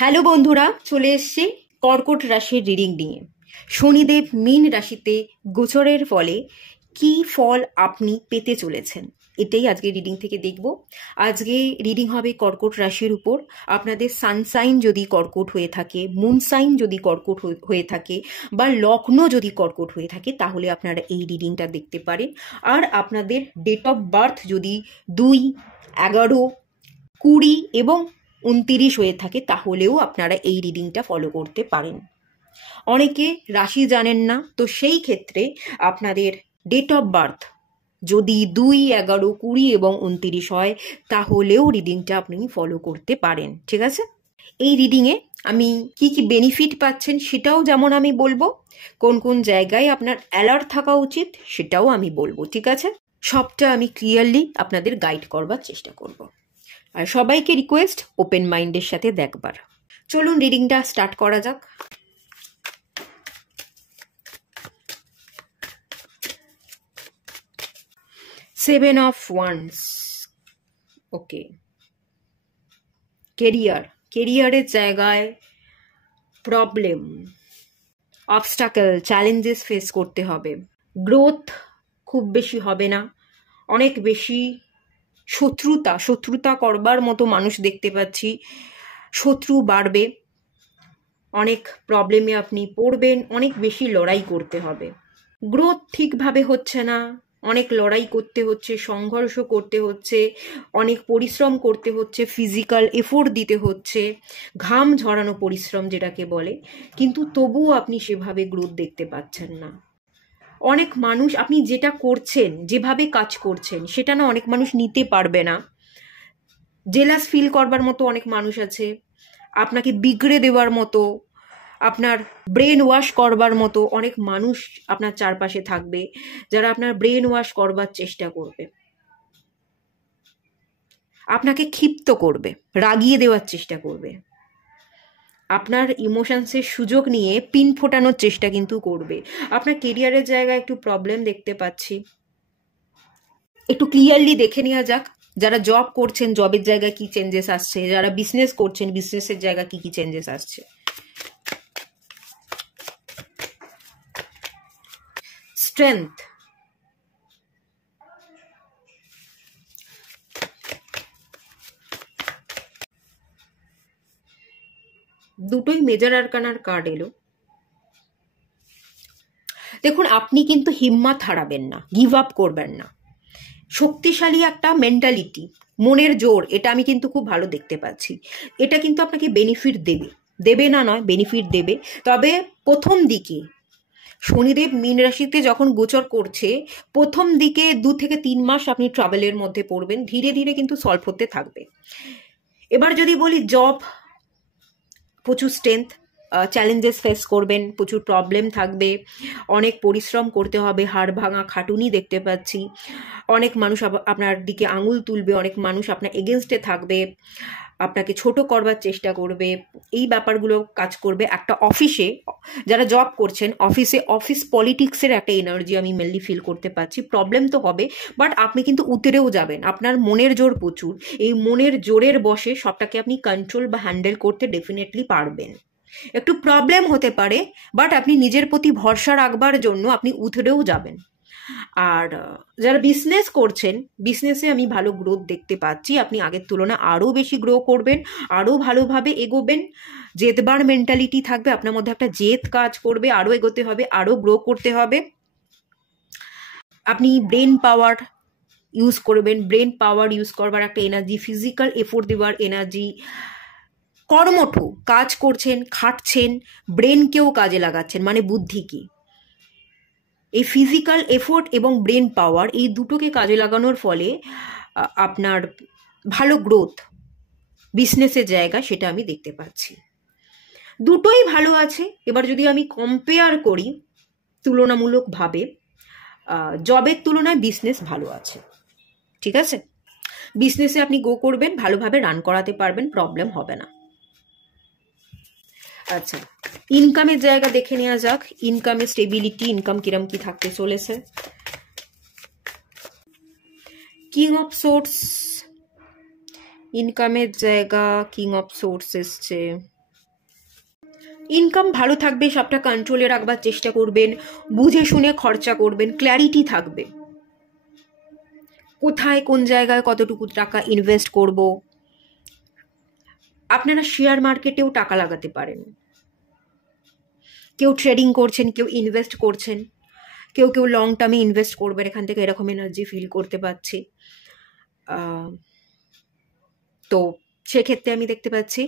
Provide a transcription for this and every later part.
Hello বন্ধুরা, চলে এসেছি কর্কট রাশির রিডিং নিয়ে। শনিদেব মীন রাশিতে গোচরের ফলে কি ফল আপনি পেতে চলেছেন, এটাই আজকে রিডিং থেকে দেখব। আজকে রিডিং হবে কর্কট রাশির উপর। আপনাদের সানসাইন যদি কর্কট হয়ে থাকে, মুন সাইন যদি কর্কট হয়ে থাকে, বা লগ্ন যদি কর্কট হয়ে থাকে, তাহলে আপনারা এই রিডিংটা দেখতে পারেন। আর আপনাদের ডেট অফ বার্থ যদি 2, 11, 20 এবং 29 হয়ে থাকে, তাহলেও আপনারা এই রিডিংটা ফলো করতে পারেন। অনেকে রাশি জানেন না, তো সেই ক্ষেত্রে আপনাদের ডেট অফ বার্থ যদি 2, 11, 20 এবং 29 হয়, তাহলেও রিডিংটা আপনি ফলো করতে পারেন। ঠিক আছে? এই রিডিংয়ে আমি কি কি বেনিফিট পাচ্ছেন সেটাও যেমন আমি বলবো, কোন কোন জায়গায় আপনার অ্যালার্ট থাকা উচিত সেটাও আমি বলবো। ঠিক আছে? সবটা আমি ক্লিয়ারলি আপনাদের গাইড করবার চেষ্টা করব। আর সবাইকে রিকোয়েস্ট ওপেন মাইন্ডের সাথে দেখবার। চলুন রিডিংটা স্টার্ট করা যাক। Seven of wands. ওকে, কেরিয়ারের জায়গায় প্রবলেম, অবস্টাকল, চ্যালেঞ্জেস ফেস করতে হবে। গ্রোথ খুব বেশি হবে না, অনেক বেশি শত্রুতা করবার মতো মানুষ দেখতে পাচ্ছি। শত্রু বাড়বে, অনেক প্রবলেমে আপনি পড়বেন, অনেক বেশি লড়াই করতে হবে। গ্রোথ ঠিকভাবে হচ্ছে না, অনেক লড়াই করতে হচ্ছে, সংঘর্ষ করতে হচ্ছে, অনেক পরিশ্রম করতে হচ্ছে, ফিজিক্যাল এফোর্ট দিতে হচ্ছে, ঘাম ঝরানো পরিশ্রম যেটাকে বলে, কিন্তু তবুও আপনি সেভাবে গ্রোথ দেখতে পাচ্ছেন না। অনেক মানুষ আপনি যেটা করছেন, যেভাবে কাজ করছেন, সেটা না অনেক মানুষ নিতে পারবে না। জেলাস ফিল করবার মতো অনেক মানুষ আছে, আপনাকে বিগড়ে দেওয়ার মতো, আপনার ব্রেন ওয়াশ করবার মতো অনেক মানুষ আপনার চারপাশে থাকবে, যারা আপনার ব্রেন ওয়াশ করবার চেষ্টা করবে, আপনাকে ক্ষিপ্ত করবে, রাগিয়ে দেওয়ার চেষ্টা করবে, আপনার ইমোশনসের সুযোগ নিয়ে পিন ফোটানোর চেষ্টা কিন্তু করবে। আপনার কেরিয়ারের জায়গায় একটু প্রবলেম দেখতে পাচ্ছি। একটু ক্লিয়ারলি দেখে নেওয়া যাক, যারা জব করছেন জবের জায়গায় কি চেঞ্জেস আসছে, যারা বিজনেস করছেন বিজনেসের জায়গায় কি কি চেঞ্জেস আসছে। স্ট্রেংথ, দুটোই মেজর আরকানার কার্ড এলো। দেখুন, আপনি কিন্তু হিম্মত হারাবেন না, গিভ আপ করবেন না। শক্তিশালী একটা মেন্টালিটি, মনের জোর, এটা আমি কিন্তু খুব ভালো দেখতে পাচ্ছি। এটা কিন্তু আপনাকে বেনিফিট দেবে না নয়, বেনিফিট দেবে। তবে প্রথম দিকে শনিদেব মীন রাশিতে যখন গোচর করছে, প্রথম দিকে 2 থেকে 3 মাস আপনি ট্রাভেলের মধ্যে পড়বেন, ধীরে ধীরে কিন্তু সলভ হতে থাকবে। এবার যদি বলি জব, প্রচুর স্ট্রেংথ, চ্যালেঞ্জেস ফেস করবেন, প্রচুর প্রবলেম থাকবে, অনেক পরিশ্রম করতে হবে, হাড় ভাঙা খাটুনি দেখতে পাচ্ছি। অনেক মানুষ আপনার দিকে আঙুল তুলবে, অনেক মানুষ আপনার এগেনস্টে থাকবে, আপনাকে ছোট করবার চেষ্টা করবে, এই ব্যাপারগুলো কাজ করবে। একটা অফিসে যারা জব করছেন, অফিস পলিটিক্সের একটা এনার্জি আমি মেনলি ফিল করতে পারছি। প্রবলেম তো হবে, বাট আপনি কিন্তু উতরেও যাবেন, আপনার মনের জোর প্রচুর। এই মনের জোরের বশে সবটাকে আপনি কন্ট্রোল বা হ্যান্ডেল করতে ডেফিনেটলি পারবেন। একটু প্রবলেম হতে পারে, বাট আপনি নিজের প্রতি ভরসা রাখবার জন্য আপনি উতরেও যাবেন। আর যারা বিজনেস করছেন, বিজনেসে আমি ভালো গ্রোথ দেখতে পাচ্ছি। আপনি আগের তুলনায় আরও বেশি গ্রো করবেন, আরও ভালোভাবে এগোবেন। জেদবার মেন্টালিটি থাকবে আপনার মধ্যে, একটা জেদ কাজ করবে, আরও এগোতে হবে, আরও গ্রো করতে হবে। আপনি ব্রেন পাওয়ার ইউজ করবেন, ব্রেন পাওয়ার ইউজ করবার একটা এনার্জি, ফিজিক্যাল এফোর্ট দেওয়ার এনার্জি, কর্মঠ কাজ করছেন, খাটছেন, ব্রেনকেও কাজে লাগাচ্ছেন, মানে বুদ্ধিকে। এই ফিজিক্যাল এফোর্ট এবং ব্রেন পাওয়ার, এই দুটোকে কাজে লাগানোর ফলে আপনার ভালো গ্রোথ বিজনেসের জায়গা, সেটা আমি দেখতে পাচ্ছি। দুটোই ভালো আছে। এবার যদি আমি কম্পেয়ার করি তুলনামূলকভাবে, জবের তুলনায় বিজনেস ভালো আছে। ঠিক আছে? বিজনেসে আপনি গো করবেন, ভালোভাবে রান করাতে পারবেন, প্রবলেম হবে না। আচ্ছা, ইনকামের জায়গা দেখে নেওয়া যাক। ইনকামের স্টেবিলিটি, ইনকাম কিরম কি থাকতে চলেছে। কিং অফ সোর্স, ইনকামের জায়গা, কিং অফ সোর্স এসছে। ইনকাম ভালো থাকবে, সবটা কন্ট্রোলে রাখবার চেষ্টা করবেন, বুঝে শুনে খরচা করবেন, ক্ল্যারিটি থাকবে কোথায় কোন জায়গায় কতটুকু টাকা ইনভেস্ট করব। আপনারা শেয়ার মার্কেটেও টাকা লাগাতে পারেন, কেউ ট্রেডিং করছেন, কেউ ইনভেস্ট করছেন, কেউ কেউ লং টার্মে ইনভেস্ট করবেন, এখান থেকে এরকম এনার্জি ফিল করতে পাচ্ছি। তো সেক্ষেত্রে আমি দেখতে পাচ্ছি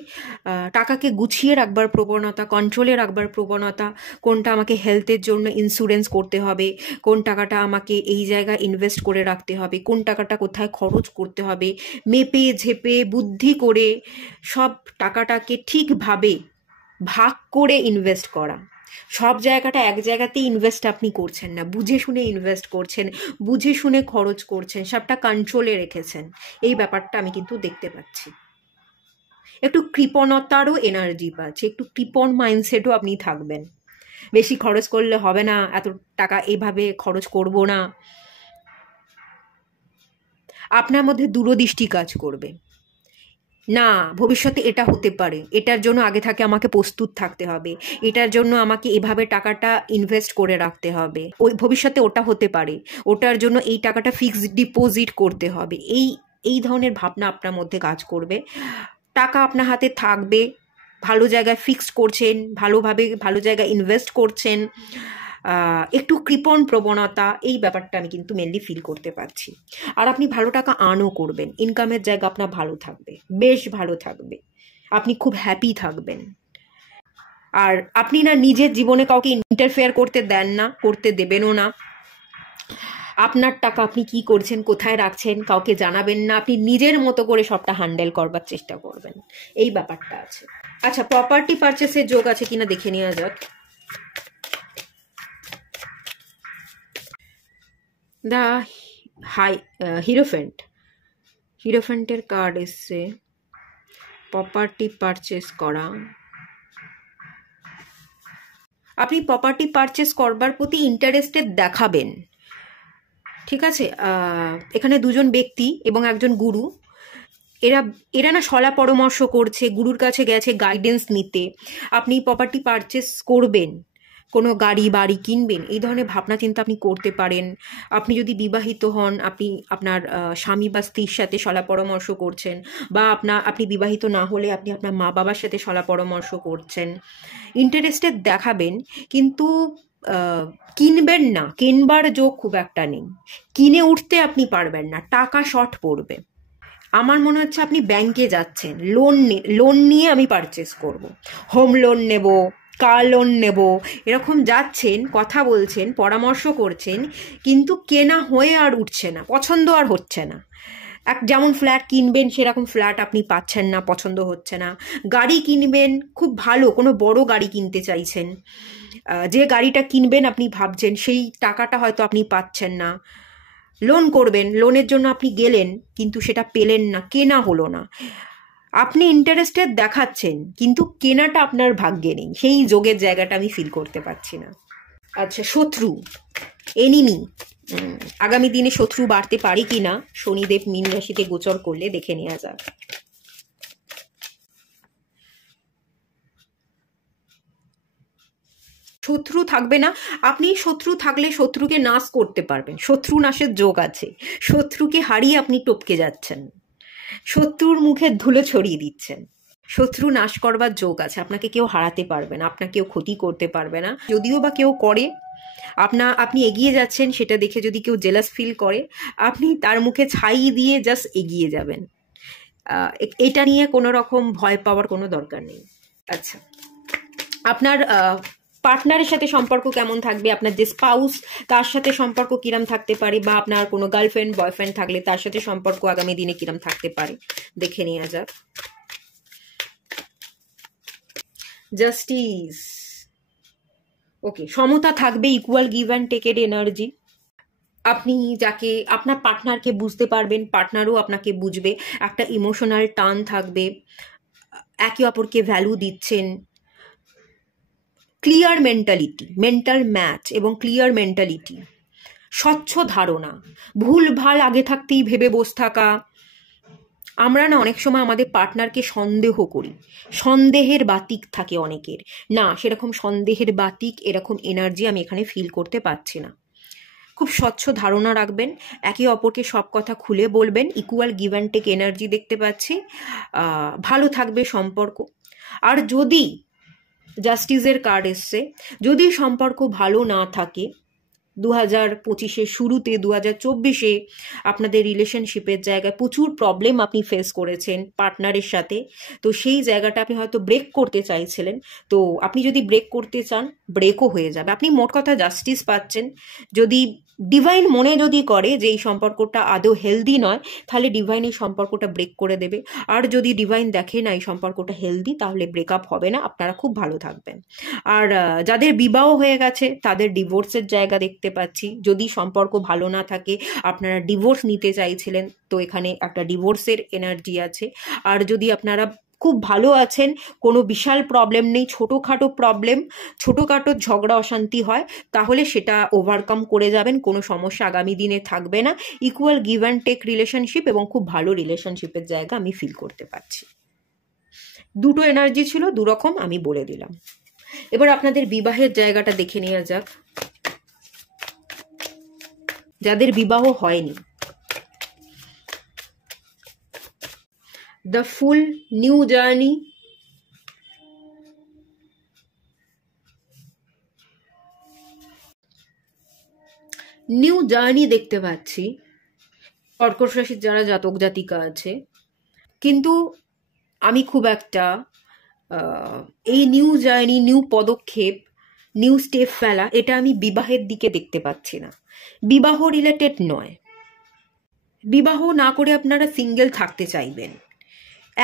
টাকাকে গুছিয়ে রাখবার প্রবণতা, কন্ট্রোলে রাখবার প্রবণতা, কোনটা আমাকে হেলথের জন্য ইন্স্যুরেন্স করতে হবে, কোন টাকাটা আমাকে এই জায়গায় ইনভেস্ট করে রাখতে হবে, কোন টাকাটা কোথায় খরচ করতে হবে, মেপে ঝেপে বুদ্ধি করে সব টাকাটাকে ঠিকভাবে ভাগ করে ইনভেস্ট করা। সব জায়গাটা এক জায়গাতেই ইনভেস্ট আপনি করছেন না, বুঝে শুনে ইনভেস্ট করছেন, বুঝে শুনে খরচ করছেন, সবটা কন্ট্রোলে রেখেছেন, এই ব্যাপারটা আমি কিন্তু দেখতে পাচ্ছি। একটু কৃপণতারও এনার্জি পাচ্ছি, একটু কৃপণ মাইন্ডসেটও আপনি থাকবেন। বেশি খরচ করলে হবে না, এত টাকা এভাবে খরচ করব না, আপনার মধ্যে দূরদৃষ্টি কাজ করবে। না, ভবিষ্যতে এটা হতে পারে, এটার জন্য আগে থেকে আমাকে প্রস্তুত থাকতে হবে, এটার জন্য আমাকে এভাবে টাকাটা ইনভেস্ট করে রাখতে হবে, ওই ভবিষ্যতে ওটা হতে পারে, ওটার জন্য এই টাকাটা ফিক্সড ডিপোজিট করতে হবে, এই ধরনের ভাবনা আপনার মধ্যে কাজ করবে। টাকা আপনার হাতে থাকবে, ভালো জায়গায় ফিক্সড করছেন, ভালোভাবে ভালো জায়গায় ইনভেস্ট করছেন, একটু কৃপণ প্রবণতা, এই ব্যাপারটা আমি কিন্তু মেনলি ফিল করতে পারছি। আর আপনি ভালো টাকা আর্নও করবেন, ইনকামের জায়গা আপনার ভালো থাকবে, বেশ ভালো থাকবে, আপনি খুব হ্যাপি থাকবেন। আর আপনি না নিজের জীবনে কাউকে ইন্টারফেয়ার করতে দেন না, করতে দেবেনও না। আপনার টাকা আপনি কি করছেন, কোথায় রাখছেন, কাউকে জানাবেন না, আপনি নিজের মতো করে সবটা হ্যান্ডেল করবার চেষ্টা করবেন, এই ব্যাপারটা আছে। আচ্ছা, প্রপার্টি পারচেসের যোগ আছে কিনা দেখে নেওয়া যাক। দ্য হিরোফেন্টের কার্ড এসছে, প্রপার্টি পারচেস করা। আপনি প্রপার্টি পারচেস করবার প্রতি ইন্টারেস্টেড দেখাবেন, ঠিক আছে। এখানে দুজন ব্যক্তি এবং একজন গুরু, এরা না শলা পরামর্শ করছে, গুরুর কাছে গেছে গাইডেন্স নিতে। আপনি প্রপার্টি পারচেস করবেন, কোনো গাড়ি বাড়ি কিনবেন, এই ধরনের ভাবনা চিন্তা আপনি করতে পারেন। আপনি যদি বিবাহিত হন, আপনি আপনার স্বামী বা স্ত্রীর সাথে শলা পরামর্শ করছেন, বা আপনি বিবাহিত না হলে আপনি আপনার মা বাবার সাথে শলা পরামর্শ করছেন। ইন্টারেস্টেড দেখাবেন, কিন্তু কিনবেন না, কিনবার যোগ খুব একটা নেই, কিনে উঠতে আপনি পারবেন না, টাকা শর্ট পড়বে। আমার মনে হচ্ছে আপনি ব্যাংকে যাচ্ছেন, লোন নিয়ে আমি পারচেস করব, হোম লোন নেব, কার লোন নেব, এরকম যাচ্ছেন, কথা বলছেন, পরামর্শ করছেন, কিন্তু কেনা হয়ে আর উঠছে না, পছন্দ আর হচ্ছে না। যেমন ফ্ল্যাট কিনবেন সেরকম ফ্ল্যাট আপনি পাচ্ছেন না, পছন্দ হচ্ছে না। গাড়ি কিনবেন, খুব ভালো কোনো বড় গাড়ি কিনতে চাইছেন, যে গাড়িটা কিনবেন আপনি ভাবছেন, সেই টাকাটা হয়তো আপনি পাচ্ছেন না। লোন করবেন, লোনের জন্য আপনি গেলেন, কিন্তু সেটা পেলেন না, কেনা হলো না। আপনি ইন্টারেস্টেড দেখাচ্ছেন, কিন্তু কেনাটা আপনার ভাগ্যে নেই, সেই যোগের জায়গাটা আমি ফিল করতে পারছি না। আচ্ছা, শত্রু, এনিমি, আগামী দিনে শত্রু বাড়তে পারে কি না শনিদেব মীন রাশিতে গোচর করলে দেখে নেওয়া যাক। শত্রু থাকবে না, আপনি শত্রু থাকলে শত্রুকে নাশ করতে পারবেন, শত্রু নাশের যোগ আছে, শত্রুকে হারিয়ে আপনি টপকে যাচ্ছেন, শত্রুর মুখে ধুলো ছড়িয়ে দিচ্ছেন, শত্রু নাশ করবার যোগ আছে, আপনাকে কেউ হারাতে পারবে না, আপনাকে কেউ ক্ষতি করতে পারবে না, যদিও বা কেউ করে, আপনি এগিয়ে যাচ্ছেন সেটা দেখে যদি কেউ জেলাস ফিল করে, আপনি তার মুখে ছাই দিয়ে জাস্ট এগিয়ে যাবেন, এটা নিয়ে কোনো রকম ভয় পাওয়ার কোনো দরকার নেই। আচ্ছা, আপনার পার্টনারের সাথে সম্পর্ক কেমন থাকবে, আপনার যে স্পাউস তার সাথে সম্পর্ক কিরম থাকতে পারে, বা আপনার কোনো গার্লফ্রেন্ড বয়ফ্রেন্ড থাকলে তার সাথে সম্পর্ক আগামী দিনে কিরম থাকতে পারে দেখে নেওয়া যাক। জাস্টিস, ওকে, সমতা থাকবে, ইকুয়াল গিভ অ্যান্ড টেকের এনার্জি। আপনি যাকে আপনার পার্টনারকে বুঝতে পারবেন, পার্টনারও আপনাকে বুঝবে, একটা ইমোশনাল টার্ন থাকবে, একে অপরকে ভ্যালু দিচ্ছেন, ক্লিয়ার মেন্টালিটি, মেন্টাল ম্যাচ এবং ক্লিয়ার মেন্টালিটি, স্বচ্ছ ধারণা, ভুল ভাল আগে থাকতেই ভেবে বসে থাকা, আমরা না অনেক সময় আমাদের পার্টনারকে সন্দেহ করি, সন্দেহের বাতিক থাকে অনেকের, না সেরকম সন্দেহের বাতিক এরকম এনার্জি আমি এখানে ফিল করতে পারছি না। খুব স্বচ্ছ ধারণা রাখবেন, একে অপরকে সব কথা খুলে বলবেন, equal give and take energy দেখতে পাচ্ছি। ভালো থাকবে সম্পর্ক। আর যদি জাস্টিসের কার্ড এসছে, যদি সম্পর্ক ভালো না থাকে 2025-এর শুরুতে 2024-এ আপনাদের রিলেশনশিপের জায়গায় প্রচুর প্রবলেম আপনি ফেস করেছেন পার্টনারের সাথে, তো সেই জায়গাটা আপনি হয়তো ব্রেক করতে চাইছিলেন, তো আপনি যদি ব্রেক করতে চান ব্রেকও হয়ে যাবে। আপনি মোট কথা জাস্টিস পাচ্ছেন। যদি ডিভাইন মনে যদি করে যে এই সম্পর্কটা আদৌ হেলদি নয়, তাহলে ডিভাইন এই সম্পর্কটা ব্রেক করে দেবে। আর যদি ডিভাইন দেখে না এই সম্পর্কটা হেলদি, তাহলে ব্রেকআপ হবে না, আপনারা খুব ভালো থাকবেন। আর যাদের বিবাহ হয়ে গেছে তাদের ডিভোর্সের জায়গা দেখতে পাচ্ছি। যদি সম্পর্ক ভালো না থাকে, আপনারা ডিভোর্স নিতে চাইছিলেন, তো এখানে একটা ডিভোর্সের এনার্জি আছে। আর যদি আপনারা খুব ভালো আছেন, কোনো বিশাল প্রবলেম নেই, ছোটোখাটো প্রবলেম, ছোটোখাটো ঝগড়া অশান্তি হয়, তাহলে সেটা ওভারকাম করে যাবেন, কোনো সমস্যা আগামী দিনে থাকবে না। Equal give and take relationship এবং খুব ভালো রিলেশনশিপের জায়গা আমি ফিল করতে পারছি। দুটো এনার্জি ছিল, দুরকম আমি বলে দিলাম। এবার আপনাদের বিবাহের জায়গাটা দেখে নেওয়া যাক। যাদের বিবাহ হয়নি, the full, new journey, new journey দেখতে পাচ্ছি কর্কট রাশির যারা জাতক জাতিকা আছে। কিন্তু আমি খুব একটা এই নিউ জার্নি, নিউ পদক্ষেপ, নিউ স্টেপ ফেলা, এটা আমি বিবাহের দিকে দেখতে পাচ্ছি না। বিবাহ রিলেটেড নয়। বিবাহ না করে আপনারা সিঙ্গেল থাকতে চাইবেন,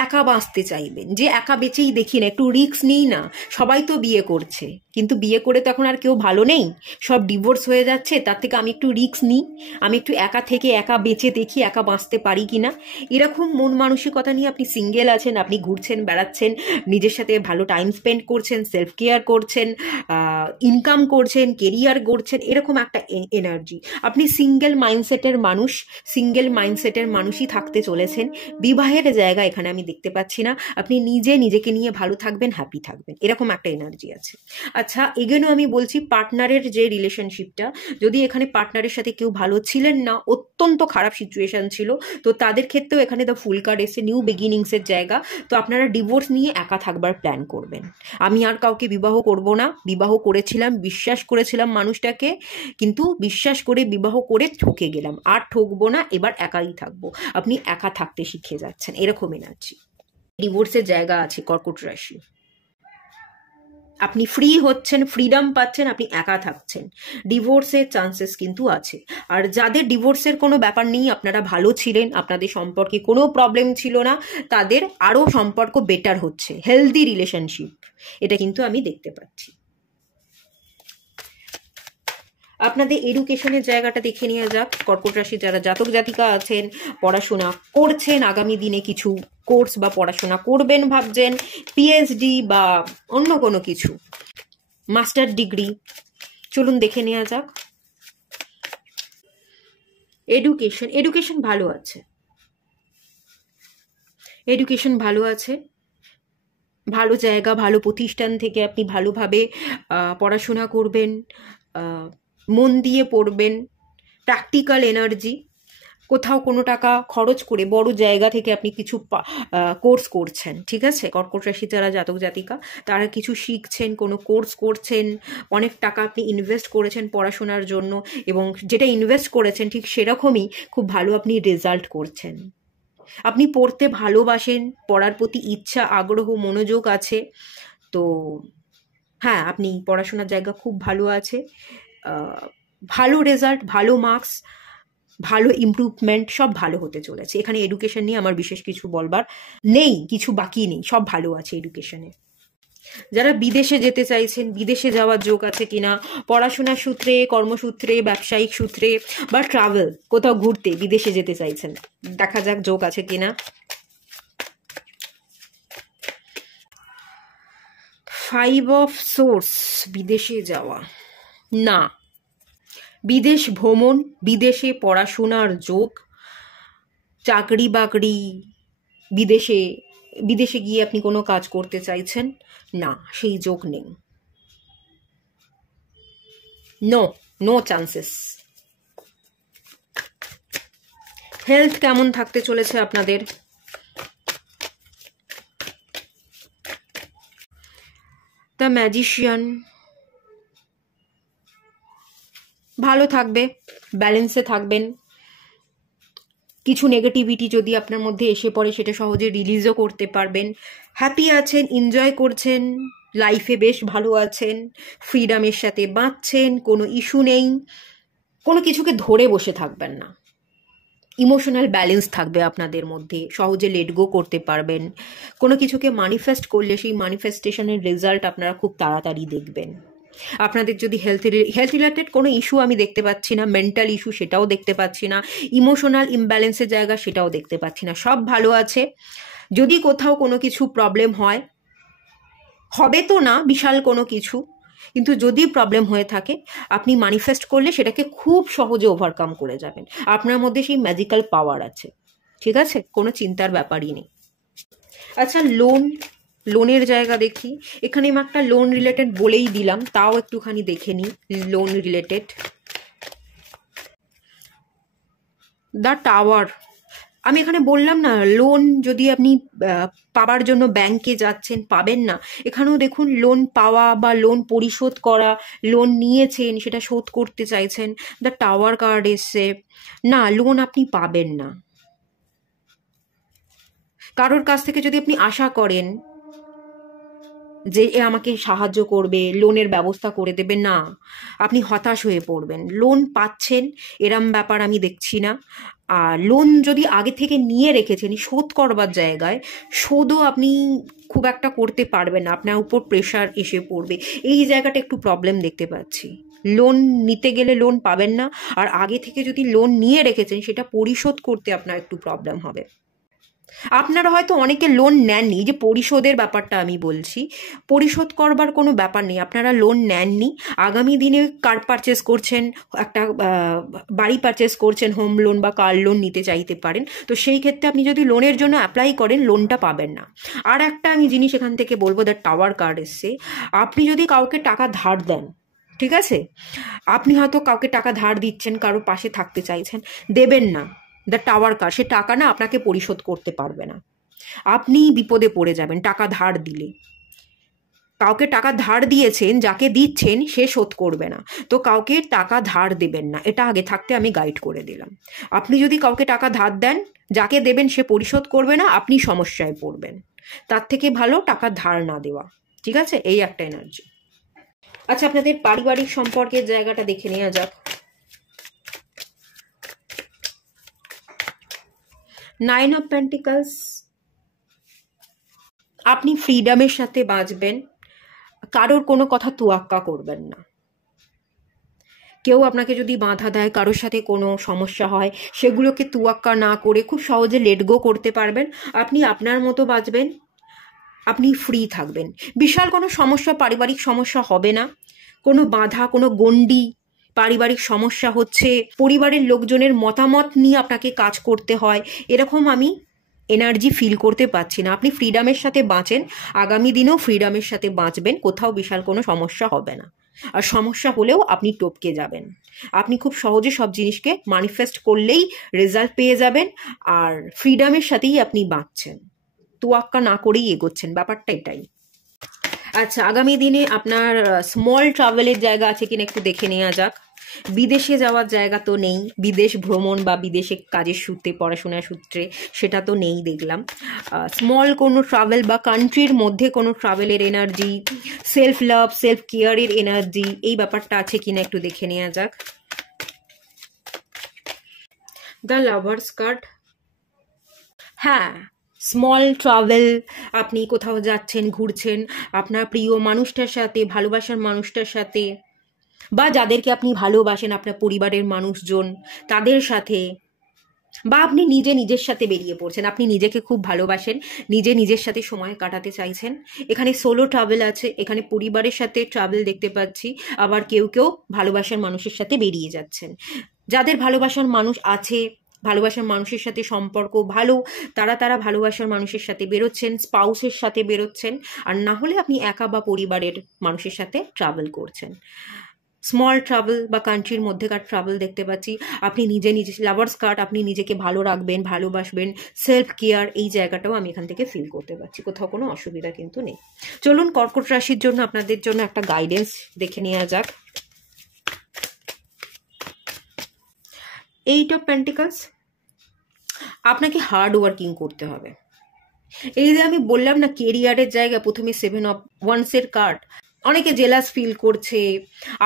একা বাঁচতে চাইবেন। যে একা বেঁচেই দেখি না, একটু রিস্ক নিই না। সবাই তো বিয়ে করছে, কিন্তু বিয়ে করে তো এখন আর কেউ ভালো নেই, সব ডিভোর্স হয়ে যাচ্ছে। তার থেকে আমি একটু রিস্ক নিই, আমি একটু একা থেকে একা বেঁচে দেখি একা বাঁচতে পারি কিনা। এরকম মন মানসিকতা নিয়ে আপনি সিঙ্গেল আছেন, আপনি ঘুরছেন বেড়াচ্ছেন, নিজের সাথে ভালো টাইম স্পেন্ড করছেন, সেলফ কেয়ার করছেন, ইনকাম করছেন, কেরিয়ার গড়ছেন, এরকম একটা এনার্জি। আপনি সিঙ্গেল মাইন্ডসেটের মানুষ, সিঙ্গেল মাইন্ডসেটের মানুষই থাকতে চলেছেন। বিবাহের জায়গা এখানে আমি দেখতে পাচ্ছি না। আপনি নিজেকে নিয়ে ভালো থাকবেন, হ্যাপি থাকবেন, এরকম একটা এনার্জি আছে। আচ্ছা, এগেনও আমি বলছি পার্টনারের যে রিলেশনশিপটা, যদি এখানে পার্টনারের সাথে কেউ ভালো ছিলেন না, অত্যন্ত খারাপ সিচুয়েশন ছিল, তো তাদের ক্ষেত্রেও এখানে দ্য ফুল কার্ড এসে নিউ বিগিনিংসের জায়গা। তো আপনারা ডিভোর্স নিয়ে একা থাকবার প্ল্যান করবেন। আমি আর কাউকে বিবাহ করব না, বিবাহ করেছিলাম, বিশ্বাস করেছিলাম মানুষটাকে, কিন্তু বিশ্বাস করে বিবাহ করে ঠকে গেলাম, আর ঠকবো না, এবার একাই থাকবো। আপনি একা থাকতে শিখে যাচ্ছেন, এরকম এনার্জি। ডিভোর্সের জায়গা আছে কর্কট রাশি। আপনি ফ্রি হচ্ছেন, ফ্রিডম পাচ্ছেন, আপনি একা থাকছেন। ডিভোর্সের চান্সেস কিন্তু আছে। আর যাদের ডিভোর্সের কোনো ব্যাপার নেই, আপনারা ভালো ছিলেন, আপনাদের সম্পর্কে কোনো প্রবলেম ছিল না, তাদের আরও সম্পর্ক বেটার হচ্ছে, হেলদি রিলেশনশিপ, এটা কিন্তু আমি দেখতে পাচ্ছি। আপনাদের এডুকেশনের জায়গাটা দেখে নেওয়া যাক। কর্কট রাশির যারা জাতক জাতিকা আছেন, পড়াশোনা করছেন, আগামী দিনে কিছু কোর্স বা পড়াশোনা করবেন ভাবছেন, পিএইচডি বা অন্য কোনো কিছু, মাস্টার ডিগ্রি, চলুন দেখে নেওয়া যাক। এডুকেশন ভালো আছে, এডুকেশন ভালো আছে, ভালো জায়গা, ভালো প্রতিষ্ঠান থেকে আপনি ভালোভাবে পড়াশোনা করবেন, মন দিয়ে পড়বেন, প্র্যাকটিক্যাল এনার্জি। কোথাও কোনো টাকা খরচ করে বড় জায়গা থেকে আপনি কিছু কোর্স করছেন, ঠিক আছে? কর্কট রাশি যারা জাতক জাতিকা, তারা কিছু শিখছেন, কোনো কোর্স করছেন, অনেক টাকা আপনি ইনভেস্ট করেছেন পড়াশোনার জন্য, এবং যেটা ইনভেস্ট করেছেন ঠিক সেরকমই খুব ভালো আপনি রেজাল্ট করছেন। আপনি পড়তে ভালোবাসেন, পড়ার প্রতি ইচ্ছা, আগ্রহ, মনোযোগ আছে। তো হ্যাঁ, আপনি পড়াশোনার জায়গা খুব ভালো আছে, ভালো রেজাল্ট, ভালো মার্কস, ভালো ইমপ্রুভমেন্ট, সব ভালো হতে চলেছে। এখানে এডুকেশন নিয়ে আমার বিশেষ কিছু বলবার নেই, কিছু বাকি নেই, সব ভালো আছে এডুকেশনে। যারা বিদেশে যেতে চাইছেন, বিদেশে যাওয়ার যোগ আছে কিনা, পড়াশোনার সূত্রে, কর্মসূত্রে, ব্যবসায়িক সূত্রে বা ট্রাভেল, কোথাও ঘুরতে বিদেশে যেতে চাইছেন, দেখা যাক যোগ আছে কিনা। 5 অফ সোর্স, বিদেশে যাওয়া না, বিদেশ ভ্রমণ, বিদেশে পড়াশোনার যোগ, চাকরি বাকরি, বিদেশে বিদেশে গিয়ে আপনি কোনো কাজ করতে চাইছেন, না, সেই যোগ নেই। No, no chances. হেলথ কেমন থাকতে চলেছে আপনাদের? দ্য ম্যাজিশিয়ান, ভালো থাকবে, ব্যালেন্সে থাকবেন। কিছু নেগেটিভিটি যদি আপনার মধ্যে এসে পড়ে সেটা সহজে রিলিজও করতে পারবেন। হ্যাপি আছেন, এনজয় করছেন, লাইফে বেশ ভালো আছেন, ফ্রিডমের সাথে বাঁচছেন, কোনো ইস্যু নেই। কোনো কিছুকে ধরে বসে থাকবেন না, ইমোশনাল ব্যালেন্স থাকবে আপনাদের মধ্যে, সহজে লেট গো করতে পারবেন। কোনো কিছুকে ম্যানিফেস্ট করলে সেই ম্যানিফেস্টেশনের রেজাল্ট আপনারা খুব তাড়াতাড়ি দেখবেন। আপনাদের যদি হেলথ রিলেটেড কোনো ইস্যু আমি দেখতে পাচ্ছি না, মেন্টাল ইস্যু সেটাও দেখতে পাচ্ছি না, ইমোশনাল ইমব্যালেন্সের জায়গা সেটাও দেখতে পাচ্ছি না, সব ভালো আছে। যদি কোথাও কোনো কিছু প্রবলেম হয়, হবে তো না বিশাল কোনো কিছু, কিন্তু যদি প্রবলেম হয়ে থাকে আপনি ম্যানিফেস্ট করলে সেটাকে খুব সহজে ওভারকাম করে যাবেন। আপনার মধ্যে সেই ম্যাজিক্যাল পাওয়ার আছে, ঠিক আছে, কোনো চিন্তার ব্যাপারই নেই। আচ্ছা, লোনের জায়গা দেখি। এখানে আমি একটা লোন রিলেটেড বলেই দিলাম, তাও একটুখানি দেখে নিই। লোন রিলেটেড দ্য টাওয়ার, আমি এখানে বললাম না, লোন যদি আপনি পাবার জন্য ব্যাংকে যাচ্ছেন, পাবেন না। এখানেও দেখুন লোন পাওয়া বা লোন পরিশোধ করা, লোন নিয়েছেন সেটা শোধ করতে চাইছেন, দ্য টাওয়ার কার্ড এসছে। না, লোন আপনি পাবেন না। কারোর কাছ থেকে যদি আপনি আশা করেন যে এ আমাকে সাহায্য করবে, লোনের ব্যবস্থা করে দেবে, না, আপনি হতাশ হয়ে পড়বেন। লোন পাচ্ছেন এরম ব্যাপার আমি দেখছি না। আর লোন যদি আগে থেকে নিয়ে রেখেছেন শোধ করবার জায়গায়, শোধও আপনি খুব একটা করতে পারবেন না, আপনার উপর প্রেশার এসে পড়বে, এই জায়গাটা একটু প্রবলেম দেখতে পাচ্ছি। লোন নিতে গেলে লোন পাবেন না, আর আগে থেকে যদি লোন নিয়ে রেখেছেন সেটা পরিশোধ করতে আপনার একটু প্রবলেম হবে। আপনারা হয়তো অনেকে লোন নেননি, যে পরিশোধের ব্যাপারটা আমি বলছি, পরিশোধ করবার কোনো ব্যাপার নেই, আপনারা লোন নেননি, আগামী দিনে কার পারচেস করছেন, একটা বাড়ি পারচেস করছেন, হোম লোন বা কার লোন নিতে চাইতে পারেন, তো সেই ক্ষেত্রে আপনি যদি লোনের জন্য অ্যাপ্লাই করেন লোনটা পাবেন না। আর একটা আমি জিনিস এখান থেকে বলবো, দ্য টাওয়ার কার্ড এসছে। আপনি যদি কাউকে টাকা ধার দেন, ঠিক আছে, আপনি হয়তো কাউকে টাকা ধার দিচ্ছেন, কারো পাশে থাকতে চাইছেন, দেবেন না। দ্য টাওয়ার কার্ড, সে টাকা না আপনাকে পরিশোধ করতে পারবে না, আপনি বিপদে পড়ে যাবেন টাকা ধার দিলে। কাউকে টাকা ধার দিয়েছেন, যাকে দিচ্ছেন সে শোধ করবে না, তো কাউকে টাকা ধার দেবেন না, এটা আগে থাকতে আমি গাইড করে দিলাম। আপনি যদি কাউকে টাকা ধার দেন, যাকে দেবেন সে পরিশোধ করবে না, আপনি সমস্যায় পড়বেন, তার থেকে ভালো টাকা ধার না দেওয়া, ঠিক আছে, এই একটা এনার্জি। আচ্ছা, আপনাদের পারিবারিক সম্পর্কের জায়গাটা দেখে নেওয়া যাক। 9 অফ পেন্টিকলস, আপনি ফ্রিডমের সাথে বাঁচবেন, কারোর কোনো কথা তোয়াক্কা করবেন না। কেউ আপনাকে যদি বাধা দেয়, কারোর সাথে কোনো সমস্যা হয়, সেগুলোকে তোয়াক্কা না করে খুব সহজে লেট গো করতে পারবেন। আপনি আপনার মতো বাঁচবেন, আপনি ফ্রি থাকবেন, বিশাল কোনো সমস্যা, পারিবারিক সমস্যা হবে না, কোনো বাধা, কোনো গণ্ডি, পারিবারিক সমস্যা হচ্ছে, পরিবারের লোকজনের মতামত নিয়ে আপনাকে কাজ করতে হয়, এরকম আমি এনার্জি ফিল করতে পারছি না। আপনি ফ্রিডমের সাথে বাঁচেন, আগামী দিনেও ফ্রিডমের সাথে বাঁচবেন, কোথাও বিশাল কোনো সমস্যা হবে না। আর সমস্যা হলেও আপনি টপকে যাবেন, আপনি খুব সহজে সব জিনিসকে ম্যানিফেস্ট করলেই রেজাল্ট পেয়ে যাবেন, আর ফ্রিডমের সাথেই আপনি বাঁচছেন, তোয়াক্কা না করেই এগোচ্ছেন, ব্যাপারটা এটাই। আচ্ছা, আগামী দিনে আপনার স্মল ট্রাভেলের জায়গা আছে কিনা একটু দেখে নেওয়া যাক। বিদেশে যাওয়ার জায়গা তো নেই, বিদেশ ভ্রমণ বা বিদেশে কাজের সূত্রে, পড়াশোনার সূত্রে সেটা তো নেই দেখলাম। স্মল কোনো ট্রাভেল বা কান্ট্রির মধ্যে কোনো ট্রাভেলের এনার্জি, সেলফ লাভ, সেলফ কেয়ারের এনার্জি, এই ব্যাপারটা আছে কিনা একটু দেখে নেওয়া যাক। দ্য লাভার্স কার্ড, হ্যাঁ, স্মল ট্রাভেল, আপনি কোথাও যাচ্ছেন, ঘুরছেন আপনার প্রিয় মানুষটার সাথে, ভালোবাসার মানুষটার সাথে, বা যাদেরকে আপনি ভালোবাসেন, আপনার পরিবারের মানুষজন, তাদের সাথে, বা আপনি নিজের সাথে বেরিয়ে পড়ছেন, আপনি নিজেকে খুব ভালোবাসেন, নিজের সাথে সময় কাটাতে চাইছেন। এখানে সোলো ট্রাভেল আছে, এখানে পরিবারের সাথে ট্রাভেল দেখতে পাচ্ছি, আবার কেউ ভালোবাসার মানুষের সাথে বেরিয়ে যাচ্ছেন। যাদের ভালোবাসার মানুষ আছে ভালোবাসার মানুষের সাথে সম্পর্ক ভালো, তারা ভালোবাসার মানুষের সাথে বেরোচ্ছেন, স্পাউসের সাথে বেরোচ্ছেন, আর না হলে আপনি একা বা পরিবারের মানুষের সাথে ট্রাভেল করছেন। স্মল ট্রাভেল বা কান্ট্রির মধ্যেকার ট্রাভেল দেখতে পাচ্ছি। আপনি নিজে লাভার্স কার্ড, আপনি নিজেকে ভালো রাখবেন, ভালোবাসবেন, সেলফ কেয়ার, এই জায়গাটাও আমি এখান থেকে ফিল করতে পারছি। কোথাও কোনো অসুবিধা কিন্তু নেই। চলুন কর্কট রাশির জন্য আপনাদের জন্য একটা গাইডেন্স দেখে নেওয়া যাক। 8 অফ পেন্টিকলস, আপনাকে হার্ড ওয়ার্কিং করতে হবে। এই যে আমি বললাম না কেরিয়ারের জায়গা, প্রথমে 7 অফ ওয়ান্সের কার্ড, অনেকে জেলাস ফিল করছে,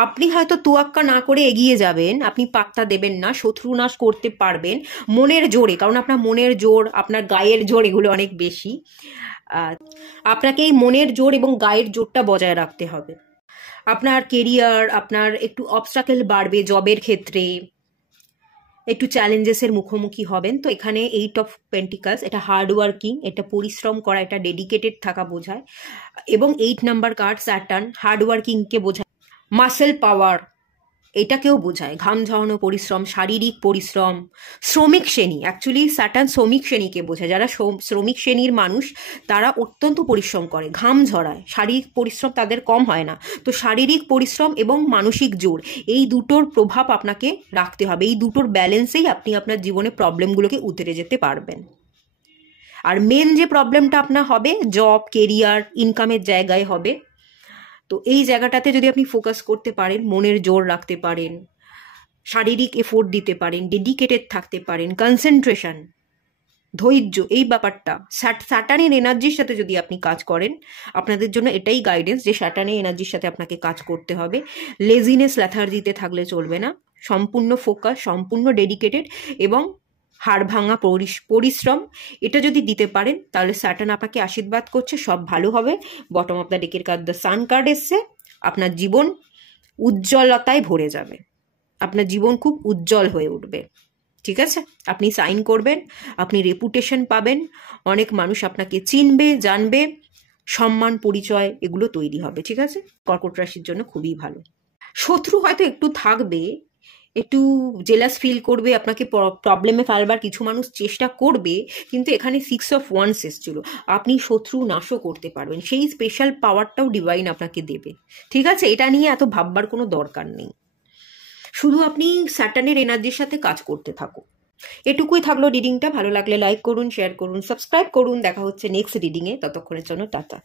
আপনি হয়তো তোয়াক্কা না করে এগিয়ে যাবেন, আপনি পাত্তা দেবেন না, শত্রু নাশ করতে পারবেন মনের জোরে, কারণ আপনার মনের জোর, আপনার গায়ের জোর এগুলো অনেক বেশি। আপনাকে এই মনের জোর এবং গায়ের জোরটা বজায় রাখতে হবে। আপনার কেরিয়ার, আপনার একটু অবস্টাকেল বাড়বে জবের ক্ষেত্রে, একটু চ্যালেঞ্জেসের মুখোমুখি হবেন। তো এখানে 8 অফ পেন্টিকলস, এটা হার্ড ওয়ার্কিং, এটা পরিশ্রম করা, এটা ডেডিকেটেড থাকা বোঝায়। এবং 8 নাম্বার কার্ড স্যাটার্ন হার্ড ওয়ার্কিংকে বোঝায়, মাসেল পাওয়ার এটাকেও বোঝায়, ঘাম ঝরানো পরিশ্রম, শারীরিক পরিশ্রম, শ্রমিক শ্রেণী। অ্যাকচুয়ালি স্যাটার্ন শ্রমিক শ্রেণীকে বোঝায়, যারা শ্রমিক শ্রেণীর মানুষ তারা অত্যন্ত পরিশ্রম করে, ঘাম ঝরায়, শারীরিক পরিশ্রম তাদের কম হয় না। তো শারীরিক পরিশ্রম এবং মানসিক জোর, এই দুটোর প্রভাব আপনাকে রাখতে হবে। এই দুটোর ব্যালেন্সেই আপনি আপনার জীবনে প্রবলেমগুলোকে উতরে যেতে পারবেন। আর মেন যে প্রবলেমটা আপনার হবে জব, কেরিয়ার, ইনকামের জায়গায় হবে। তো এই জায়গাটাতে যদি আপনি ফোকাস করতে পারেন, মনের জোর রাখতে পারেন, শারীরিক এফোর্ট দিতে পারেন, ডেডিকেটেড থাকতে পারেন, কনসেন্ট্রেশন, ধৈর্য, এই ব্যাপারটা স্যাটার্নের এনার্জির সাথে যদি আপনি কাজ করেন, আপনাদের জন্য এটাই গাইডেন্স যে স্যাটার্নের এনার্জির সাথে আপনাকে কাজ করতে হবে। লেজিনেস, ল্যাথার্জিতে থাকলে চলবে না, সম্পূর্ণ ফোকাস, সম্পূর্ণ ডেডিকেটেড এবং হাড় ভাঙা পরিশ্রম, এটা যদি দিতে পারেন তাহলে স্যাটার্ন আপনাকে আশীর্বাদ করছে, সব ভালো হবে। বটম অফ দ্য ডেকের কার্ড দ্য সান কার্ড এসছে, আপনার জীবন উজ্জ্বলতায় ভরে যাবে, আপনার জীবন খুব উজ্জ্বল হয়ে উঠবে। ঠিক আছে, আপনি সাইন করবেন, আপনি রেপুটেশন পাবেন, অনেক মানুষ আপনাকে চিনবে, জানবে, সম্মান, পরিচয় এগুলো তৈরি হবে। ঠিক আছে, কর্কট রাশির জন্য খুবই ভালো। শত্রু হয়তো একটু থাকবে, একটু জেলাস ফিল করবে, আপনাকে প্রবলেমে ফেলবার কিছু মানুষ চেষ্টা করবে, কিন্তু এখানে 6 অফ ওয়ান্স এসেছিল, আপনি শত্রু নাশও করতে পারবেন, সেই স্পেশাল পাওয়ারটাও ডিভাইন আপনাকে দেবে। ঠিক আছে, এটা নিয়ে এত ভাববার কোনো দরকার নেই, শুধু আপনি স্যাটার্নের এনার্জির সাথে কাজ করতে থাকুন। এটুকুই থাকলো রিডিংটা। ভালো লাগলে লাইক করুন, শেয়ার করুন, সাবস্ক্রাইব করুন। দেখা হচ্ছে নেক্সট রিডিংয়ে, ততক্ষণের জন্য টাটা।